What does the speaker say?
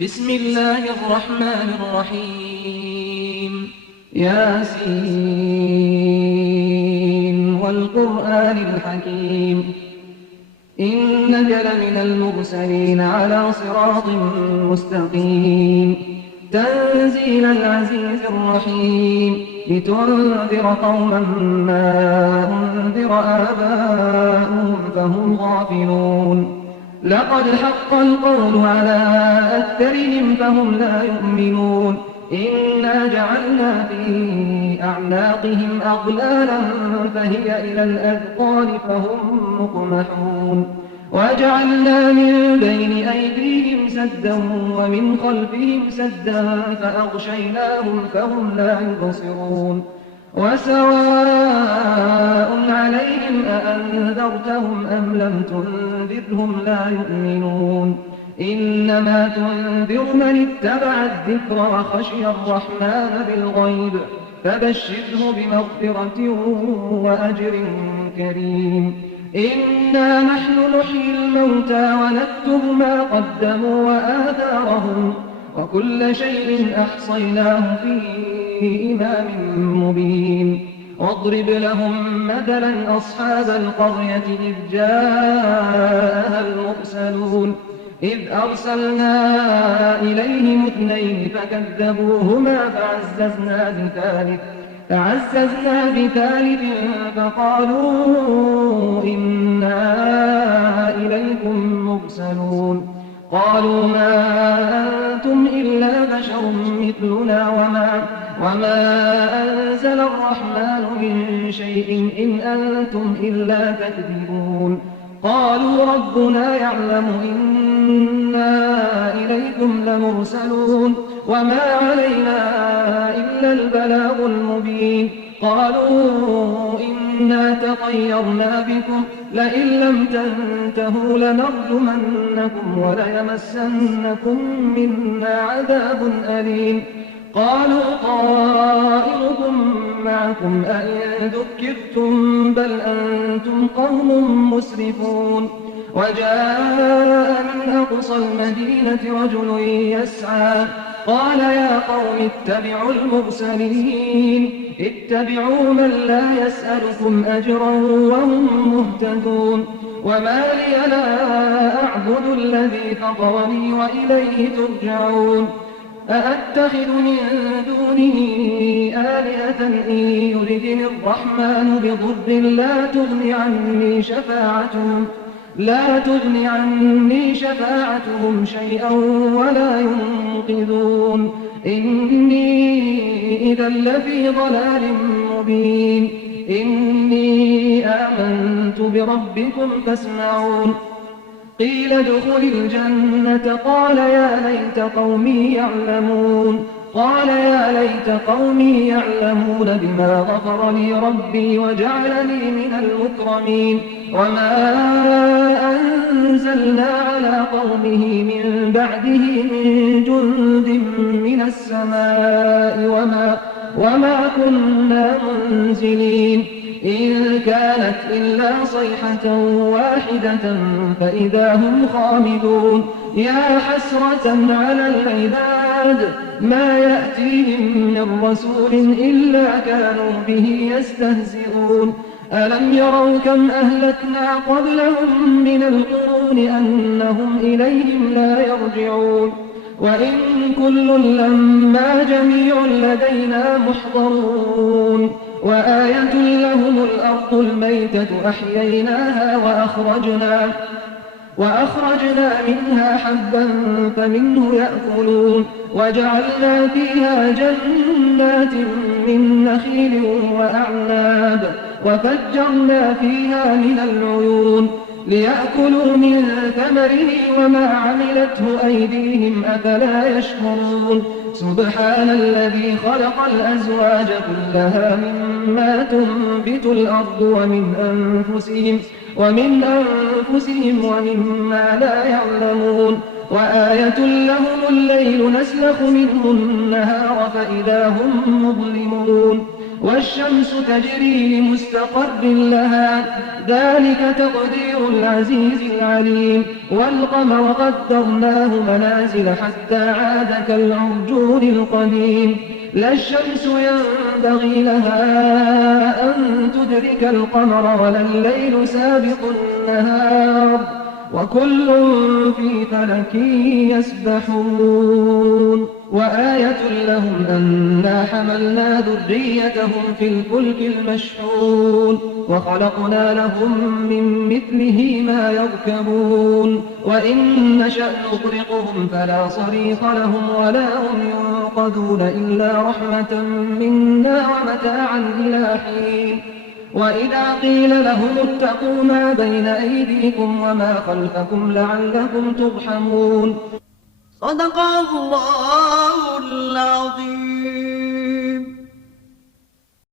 بسم الله الرحمن الرحيم ياسين والقرآن الحكيم إنك لمن المرسلين على صراط مستقيم تنزيل العزيز الرحيم لتنذر قوما ما أنذر آباؤهم فهم غافلون لقد حق القول على أكثرهم فهم لا يؤمنون إنا جعلنا في أعناقهم أغلالا فهي إلى الأذقان فهم مقمحون وجعلنا من بين أيديهم سدا ومن خلفهم سدا فأغشيناهم فهم لا يبصرون وسواء عليهم أأنذرتهم أم لم تنذرهم لا يؤمنون إنما تنذر من اتبع الذكر وخشي الرحمن بالغيب فبشره بمغفرة وأجر كريم إنا نحن نحيي الموتى ونكتب ما قدموا وآثارهم وكل شيء أحصيناه في إمام مبين واضرب لهم مثلا أصحاب القرية إذ جاءها المرسلون إذ أرسلنا إليهم اثنين فكذبوهما فعززنا بثالث فقالوا إنا إليكم مرسلون قالوا ما أنتم إلا بشر مثلنا وما أنزل الرحمن من شيء إن أنتم إلا تكذبون قالوا ربنا يعلم إنا إليكم لمرسلون وما علينا إلا البلاغ المبين قالوا إنا تطيرنا بكم لئن لم تنتهوا لنرجمنكم وليمسنكم منا عذاب أليم قالوا طائركم معكم أئن ذكرتم بل أنتم قوم مسرفون وجاء من أقصى المدينة رجل يسعى قال يا قوم اتبعوا المرسلين اتبعوا من لا يسألكم أجرا وهم مهتدون وما لي لا أعبد الذي فطرني وإليه ترجعون أأتخذ من دونه آلهة إن يردني الرحمن بضر لا تغن عني شفاعتهم شيئا ولا ينقذون إني إذا لفي ضلال مبين إني آمنت بربكم فاسمعون قيل ادخل الجنة قال يا ليت قومي يعلمون بما غفر لي ربي وجعلني من المكرمين وما أنزلنا على قومه من بعده من جند من السماء وما كنا منزلين إن كانت إلا صيحة واحدة فإذا هم خامدون يا حسرة على العباد ما يأتيهم من رسول إلا كانوا به يستهزئون ألم يروا كم أهلكنا قبلهم من القرون أنهم إليهم لا يرجعون وإن كل لما جميع لدينا محضرون وآية لهم الأرض الميتة أحييناها وأخرجنا منها حبا فمنه يأكلون وجعلنا فيها جنات من نخيل وأعناب وفجرنا فيها من العيون ليأكلوا من ثمره وما عملته أيديهم أفلا يشكرون سبحان الذي خلق الأزواج كلها مما تنبت الأرض ومن أنفسهم ومما لا يعلمون وآية لهم الليل نسلخ منه النهار فإذا هم مظلمون والشمس تجري لمستقر لها ذلك تقدير العزيز العليم والقمر قدرناه منازل حتى عاد كالعرجون القديم لا الشمس ينبغي لها أن تدرك القمر ولا الليل سابق النهار وكل في فلك يسبحون وآية لهم أنا حملنا ذريتهم في الفلك المشحون وخلقنا لهم من مثله ما يركبون وإن نشأ نغرقهم فلا صريخ لهم ولا هم ينقذون إلا رحمة منا ومتاعا إلى حين وإذا قيل لهم اتقوا ما بين أيديكم وما خلفكم لعلكم ترحمون صدق الله العظيم.